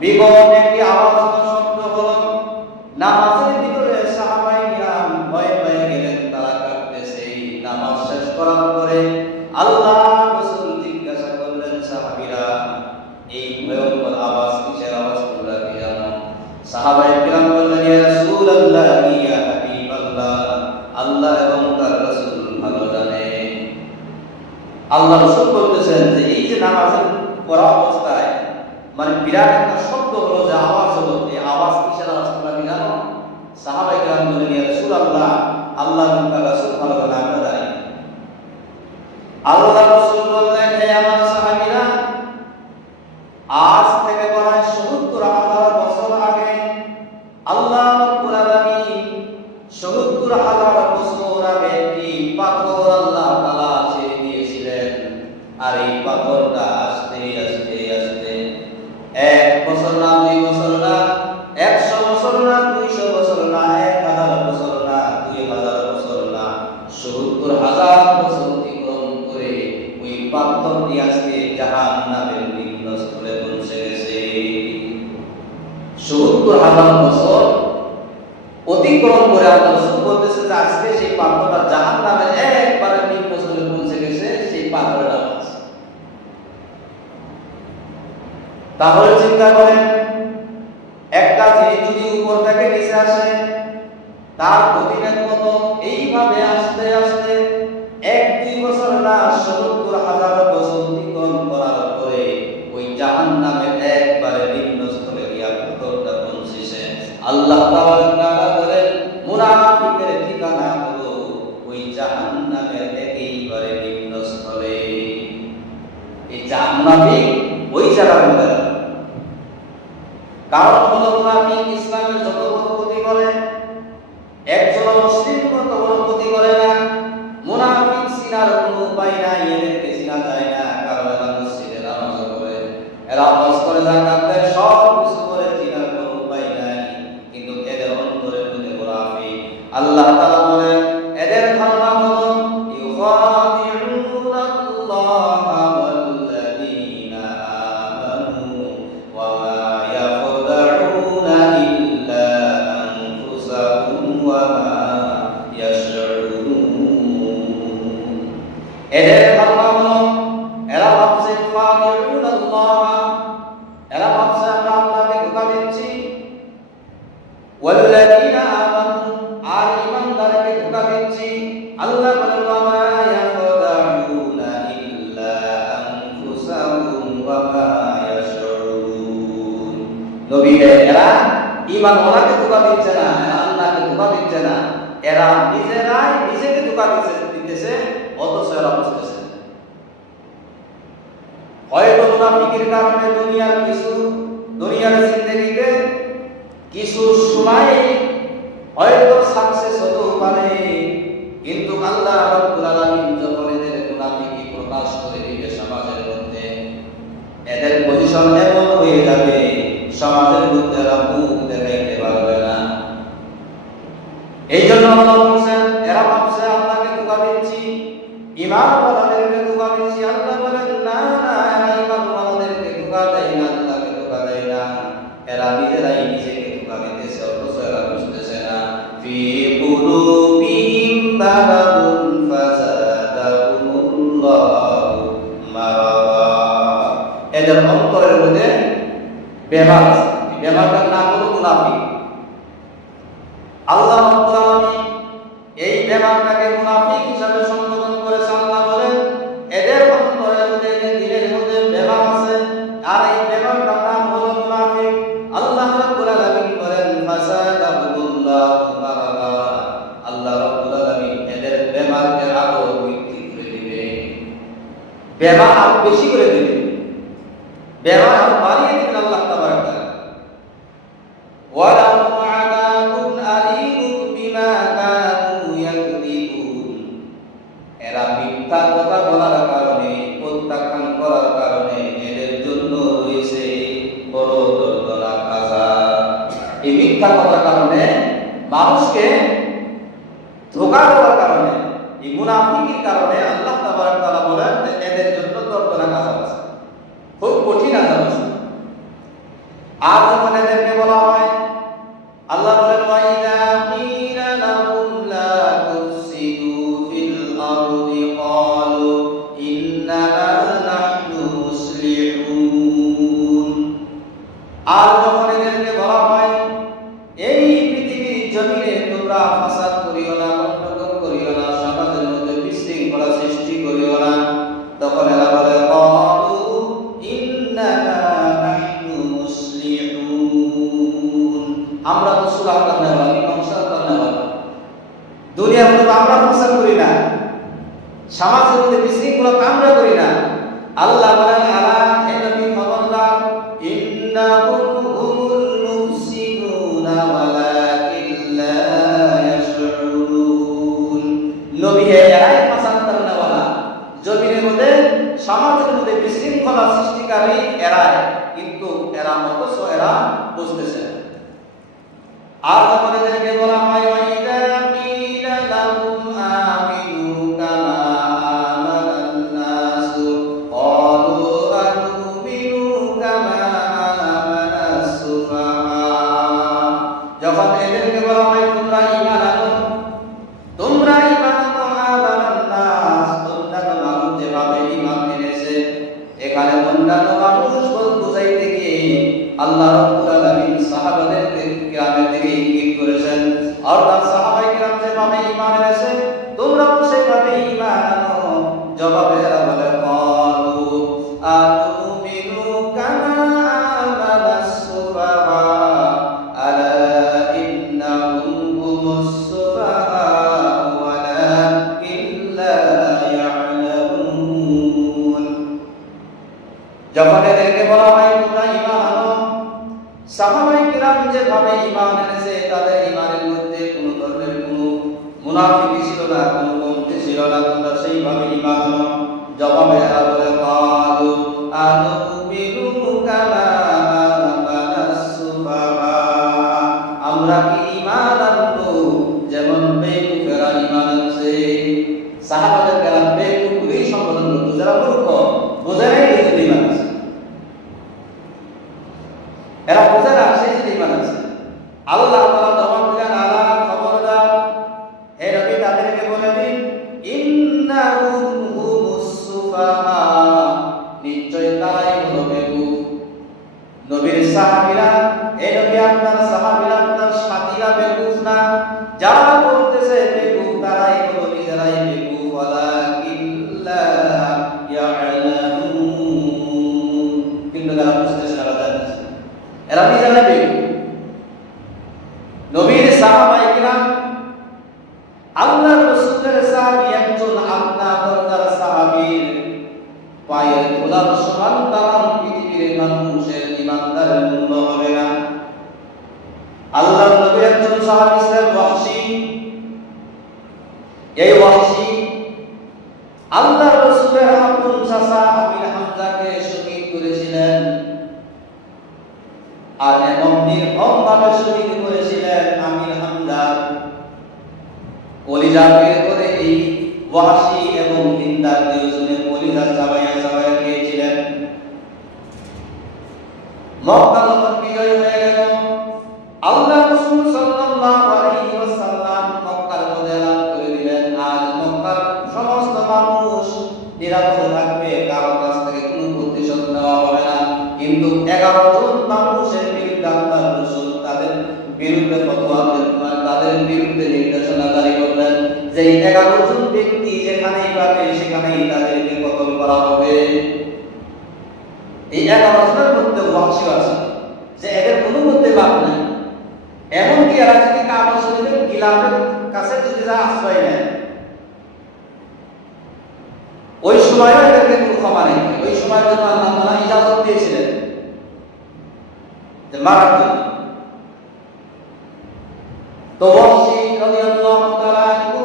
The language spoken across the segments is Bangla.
বিকট একটি আওয়াজ শব্দ হলো। নামাজের ভিতরে সাহাবায়ে কিরাম ভয় পেয়ে গেলেন, তারা কাঁপতেছে। নামাজ শেষ করার পরে আল্লাহ রাসূল জিজ্ঞাসা করলেন, সাহাবীরা এই ভয়ঙ্কর আওয়াজ কিসের আওয়াজ, তোমরা কি জানো? সাহাবায়ে কিরাম বললেন, ইয়া রাসূলুল্লাহ, ইয়া হাবিবাল্লাহ, আল্লাহ এবং তার রাসূল ভালো জানে। আল্লাহ রাসূল বলতেছেন যে এই যে নামাজের পড়া অবস্থায় মানে বিরাট একটা শব্দ হলো, যে আওয়াজ হলো, এই আওয়াজ কিসের আওয়াজ তোমরা কি জানো? সাহাবায়ে কিরাম বললেন, ইয়া রাসূলুল্লাহ, আল্লাহ এবং তার রাসূল ভালো জানে, আমরা জানি। আল্লাহ রাসূল বললেন, হে আমার সাহাবীরা, আজ থেকে প্রায় ৭০,০০০ বছর আগে আল্লাহ রাব্বুল আলামিন ৭০,০০০ বছর আগে একটি পাথর আল্লাহ তাআলা ছেড়ে দিয়েছিলেন। আর এই পাথরটা আস্তে আস্তে আস্তে ১ বছর না, ২ বছর না, ১০০ বছর না, ২০০ বছর না, ১,০০০ বছর না, ২,০০০ বছর না, ৭০,০০০ বছর অতিক্রম করে ওই পাথরটি আজকে জাহান্নামের নিম্নস্থলে পৌঁছে গেছে। ৭০,০০০ বছর অতিক্রম করে আল্লাহ রাসূল বলতেছে যে আজকে সেই পাথরটা জাহান্নামের একবারে নিম্নস্থলে পৌঁছে গেছে, সেই পাথরের আওয়াজ। তাহলে চিন্তা করেন, একটা জিনিস যদি উপর থেকে নিচে আসে, তার গতিবেগ কত? এইভাবে আস্তে আস্তে ১-২ বছর না, ৭০,০০০ বছর অতিক্রম করার পরে ওই জাহান্নামের একবারে নিম্নস্থলে গিয়া পাথরটা পৌঁছেছে। আল্লাহ তাআলা বলেন, মুনাফিকের ঠিকানা হলো ওই জাহান্নামের একেবারে নিম্নস্থলে। এই মুনাফিক ওই জায়গার মধ্যে, কারণ হলো মুনাফিক ইসলামের যত বড় ক্ষতি করে, একজন মুসলিম কত বড় ক্ষতি করে না। মুনাফিক চিনার কোনো উপায় নাই, এদেরকে চিনা যায় না, কারণ এরা মসজিদে নামাজ পড়ে, এরা হজ করে, যাকাত দেয়, সব কিছু করে, চিনার কোনো উপায় নাই, কিন্তু এদের অন্তরের মধ্যে মুনাফিক। আল্লাহ তাআলা বলেন, এদের ধারণা হলো ইউখাদিউনাল্লাহা ওয়াল্লাযীনা আমানু ওয়া মা ইয়াখদাউনা ইল্লা আনফুসাহুম ওয়া মা ইয়াশউরুন। এদের ধারণা হলো, এরা ভাবছে ইউখাদিউনাল্লাহ, এরা ভাবছে আমরা আল্লাহকে ধোঁকা দিচ্ছি, ওয়াল্লাযীনা আমানু, আর ঈমানদারকে ধোঁকা দিচ্ছি। আল্লাহ বলেন, ওয়া মা ইয়াখদাউনা ইল্লা আনফুসাহুম ওয়া মা ইয়াশউরুন। নবী, এরা ঈমান ওয়ালাকে ধোঁকা দিচ্ছে না, এরা আল্লাহকে ধোঁকা দিচ্ছে না, এরা নিজেরাই নিজেকে ধোঁকা দিতেছে, অথচ এরা বুঝতেছে। হয়তো মুনাফিকের কারণে দুনিয়ার জিন্দেগিতে কিছু সময় হয়তো সাকসেস হতেও পারে, কিন্তু আল্লাহ রাব্বুল আলামিন যখন এদের মুনাফিকি প্রকাশ করে দিবে সমাজের মধ্যে, এদের পজিশন এমন হয়ে যাবে, সমাজের মধ্যে এরা মুখ দেখাইতে পারবে না। এই জন্য আল্লাহ বলেন, এরা ভাবছে আল্লাহকে ধোঁকা দিচ্ছি, ঈমানওয়ালাদেরকে ধোঁকা দিচ্ছি। আল্লাহ বলেন, না না, এরা ঈমানওয়ালাদেরকে ধোঁকা দেয় না, আল্লাহকে ধোঁকা দেয় না, এরা নিজেরাই নিজেকে ধোঁকা দিতেছে, অথচ এরা বুঝতেছে না। ফি কুলুবিহিম মারাদুন ফাযাদাহুমুল্লাহু মারাদা, এদের অন্তরের মধ্যে বেমার আছে, বেমারটার নাম হলো মুনাফিক। আল্লাহ রাব্বুল আলামিন এই বেমারটাকে মুনাফিক হিসাবে সম্বোধন করেছে। আল্লাহ বলেন, এদের অন্তরের মধ্যে, এদের দিলের মধ্যে বেমার আছে, আর এই বেমারটার নাম হলো মুনাফিক। আল্লাহ রাব্বুল আলামিন বলেন, ফাযাদাহুমুল্লাহু মারাদা, আল্লাহ রাব্বুল আলামিন এদের বেমারকে আরো বৃদ্ধি করে দিবে, বেমার আরো বেশি করে দিবে, বেমার আরো বাড়িয়ে দিবেন আল্লাহ তাবারক তাআলা। ওয়ালাহুম আযাবুন আলীমুন বিমা কানু ইয়াকযিবুন, এরা মিথ্যা কথা বলার কারণে, প্রত্যাখ্যান করার কারণে এদের জন্য রয়েছে বড় দর্দনাক আযাব। এই মিথ্যা কথার কারণে, মানুষকে ধোঁকা দেওয়ার কারণে, এই মুনাফিকের কারণে আল্লাহ তাবারক তাআলা বলেন যে এদের জন্য দর্দনাক আযাব আছে, খুব কঠিন আযাব আছে। এদেরকে বলা হয়, আল্লাহ বলেন ওয়াইদা কিলা লাহুম লা তুফসিদু ফিল আরদি ক্বালু ইন্নামা নাহনু মুসলিহুন। আর যখন এদেরকে বলা হয় এই পৃথিবীর জমিনে তোমরা ফাসাদ করিও না, গন্ডগোল করিও না, সমাজের মধ্যে বিশৃঙ্খলা সৃষ্টি করিও না, তখন এরা বলে ক্বালু ইন্নামা নাহনু মুসলিহুন, আমরা তো সুলাহ করতে পারি, সংসার করতে পারি, দুনিয়ার মধ্যে আমরা ফাসাদ করি না, সমাজের মধ্যে বিশৃঙ্খলা আমরা করি না। আল্লাহ বলেন আলা হে নবী খবরদার, ইন্নাহুম হুমুল মুফসিদুনা ওয়ালাকিন লা ইয়াশউরুন। নবী হে এরাই ফাসাদ করনেওয়ালা, জমিনের মধ্যে সমাজের মধ্যে বিশৃঙ্খলা সৃষ্টিকারী এরাই, কিন্তু এরা অথচ এরা বুঝতেছে না। আর যখন এদেরকে বলা হয় ওয়াইদা কিলা লাহুম আমিনু কামা আমানান নাসু ক্বালু আনুমিনু কামা আমানাস সুফাহা। যখন এদেরকে বলা হয় তোমরা ঈমান আনো, তোমরা ঈমান আনো, আমানান নাস, অন্যান্য মানুষ যেভাবে ঈমান এনেছে, এখানে অন্যান্য মানুষ বুঝাইতে গিয়ে আল্লাহ রাব্বুল আলামিন সাহাবাদের কিরামের দিকে ইঙ্গিত করেছেন, অর্থাৎ সাহাবায়ে কিরাম যেভাবে ঈমান এনেছে তোমরাও সেভাবে ঈমান আনো। জবাবে এরা বলে ক্বালু আনুমিনু কামা আমানাস সুফাহা আলা ইন্নাহুম হুমুস সুফাহা ওয়ালাকিন লা ইয়ালামুন। যখন এদেরকে বলা হয় তোমরা ঈমান আনো, সাহাবায়ে কিরাম যেভাবে ঈমান এনেছে তাদের ঈমানের মধ্যে কোনো ধরনের কোনো মুনাফিকি ছিল না, কোনো কমতি ছিল না, তোমরা সেইভাবে ঈমান আনো। জবাবে এরা বলে ক্বালু আনুমিনু কামা আমানাস সুফাহা, আমরা কি ঈমান আনবো যেমন বেকুফেরা ঈমান আনছে। সাহাবাদের কেরাম বেকুফই সম্বোধন করতো, যারা মূর্খ বোঝে নাই যে ঈমান আছে, এরা বোঝে না সেই যে ঈমান আছে। আল্লাহ তাআলা জবাব দিলেন আলা খবরদার হে নবী তাদেরকে বলে দিন ইন্নাহুম হুমুস সুফাহা, নিশ্চয় তারাই হলো বেকুফ। নবীর সাহাবীরা, হে নবী আপনার সাহাবীরা, আপনার সাথীরা বেকুফ না, যারা বলতেছে বেকুফ তারাই হলো নিজেরাই বেকুফ। ওয়ালাকিন লা ইয়ালামুন, কিন্তু তারা বুঝতেছে না, জানতেছে না, এরা নিজেরাই বেকুফ। নবীর সাহাবায়ে কিরাম, আল্লাহর রাসূলের সাহাবী একজন আপনার দরকার সাহাবীর পায়ের ধুলার সমান তামাম পৃথিবীর মানুষের ঈমানদারের মূল্য হবে না। আল্লাহর নবীর একজন সাহাবী ছিলেন ওয়াহশী। এই ওয়াহশী আল্লাহর রাসূলের আপন চাচা আমির হামজাকে শহীদ করেছিলেন, আর এমন নির্মমভাবে শহীদ করেছিলেন আমির হামজা। কলিজা বের করে এই ওয়াহশী এবং হিন্দা দুইজনের কলিজা চাবাইয়া চাবাইয়া খেয়েছিলেন। মক্কা যখন বিজয় হয়ে গেল, আল্লাহ রাসূল সাল্লাল্লাহু আলাইহি ওয়াসাল্লাম মক্কার মধ্যে এলান করে দিলেন আজ মক্কার সমস্ত মানুষ নিরাপদে থাকবে, কারো কাছ থেকে কোনো প্রতিশোধ নেওয়া হবে না। কিন্তু 11 জন মানুষের বিরুদ্ধে আল্লাহ রাসূল তাদের বিরুদ্ধে ফতোয়া দিলেন, তাদের বিরুদ্ধে নির্দেশনা জারি করলেন যে 11 জন ব্যক্তি যেখানেই পাবে সেখানেই তাদেরকে কতল করা হবে। এই 11 জনের মধ্যে ওয়াহশী আছে, যে এদের কোনো মধ্যে লাভ নাই। এমনকি এরা যদি কাবা শরীফের গিলাফের কাছে যদি যা আশ্রয় নেয়, ওই সময়ও এদেরকে কোনো ক্ষমা নেই। ওই সময়ের জন্য আল্লাহ তাআলা ইজাজত দিয়েছিলেন যে মারার জন্য। তো ওয়াহশী রাদিয়াল্লাহু তাআলা আনহু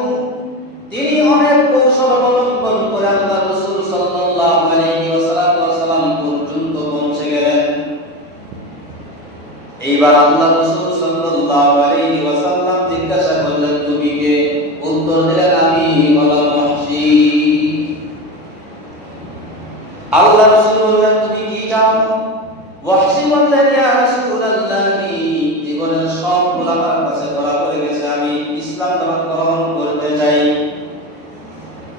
তিনি অনেক কৌশল অবলম্বন করে আল্লাহ রাসূল সাল্লাল্লাহু আলাইহি ওয়াসাল্লাম পর্যন্ত পৌঁছে গেলেন। এইবার আল্লাহ রাসূল সাল্লাল্লাহু আলাইহি ওয়াসাল্লাম জিজ্ঞাসা করলেন তুমি কে? উত্তর দিলেন আমি হলাম ওয়াহশী। আল্লাহ রাসূল বললেন তুমি কি জানো? ওয়াহশী বললেন বললেন ইয়া রাসূলুল্লাহি জীবনের সবগুলো আমার কাছে ধরা পড়ে গেছে, আমি ইসলাম ধর্ম গ্রহণ করতে চাই।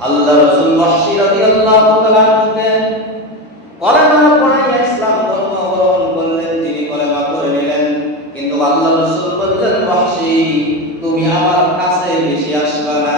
আল্লাহ রাসূল ওয়াহশী রাদিয়াল্লাহু তাআলা কে কলেমা পড়াইয়া ইসলাম ধর্ম গ্রহণ করলেন, তিনি কলেমা পড়ে নিলেন। কিন্তু আল্লাহ রাসূল বললেন ওয়াহশী তুমি আমার কাছে বেশি আসবা না।